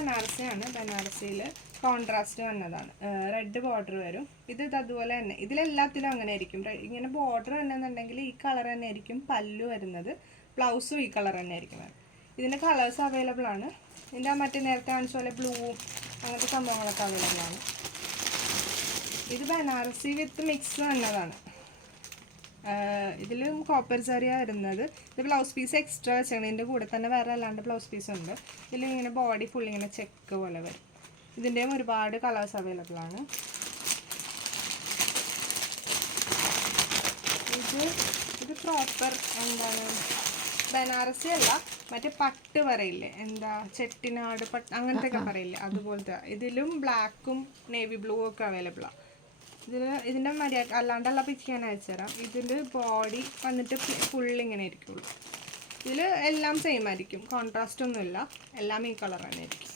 ബനാറസിയാണ്. ബനാറസിയിൽ contrast വന്നതാണ്. Red border വരും. ഇത് അതുപോലെ തന്നെ ഇതിലെല്ലാത്തിലും അങ്ങനെ ആയിരിക്കും. ഇങ്ങനെ ബോർഡർ വന്നെന്നുണ്ടെങ്കിൽ ഈ കളർ തന്നെ ആയിരിക്കും പല്ലു വരുന്നത്. ബ്ലൗസും ഈ കളർ തന്നെ ആയിരിക്കും. ഇതിൻ്റെ കളേഴ്സ് അവൈലബിൾ ആണ്. ഇതിൻ്റെ മറ്റേ നേരത്തെ കാണിച്ച പോലെ ബ്ലൂവും അങ്ങനത്തെ സംഭവങ്ങളൊക്കെ അവൈലബിൾ ആണ്. ഇത് ബനാറസി വിത്ത് മിക്സ് വന്നതാണ്. ഇതിലും കോപ്പർ സാരിയാണ് വരുന്നത്. ഇത് ബ്ലൗസ് പീസ് എക്സ്ട്രാ വെച്ചാണ്. ഇതിൻ്റെ കൂടെ തന്നെ വേറെ അല്ലാണ്ട് ബ്ലൗസ് പീസ് ഉണ്ട്. ഇതിലിങ്ങനെ ബോഡി ഫുൾ ഇങ്ങനെ ചെക്ക് പോലെ വരും. ഇതിൻ്റെയും ഒരുപാട് കളേഴ്സ് അവൈലബിൾ ആണ്. ഇത് പ്രോപ്പർ എന്താണ് ബനാറസി അല്ല, മറ്റേ പട്ട് പറയില്ലേ, എന്താ ചെട്ടിനാട് പട്ട് അങ്ങനത്തെ ഒക്കെ പറയില്ലേ, അതുപോലത്തെ. ഇതിലും ബ്ലാക്കും നേവി ബ്ലൂ ഒക്കെ അവൈലബിളാണ്. ഇതിൻ്റെ മര്യാദ അല്ലാണ്ടുള്ള പിച്ച് ഞാൻ അയച്ചുതരാം. ഇതിൽ ബോഡി വന്നിട്ട് ഫുള്ളിങ്ങനെ ഇരിക്കുള്ളൂ. ഇതിൽ എല്ലാം സെയിം ആയിരിക്കും, കോൺട്രാസ്റ്റ് ഒന്നുമില്ല, എല്ലാം ഈ കളർ തന്നെ ആയിരിക്കും.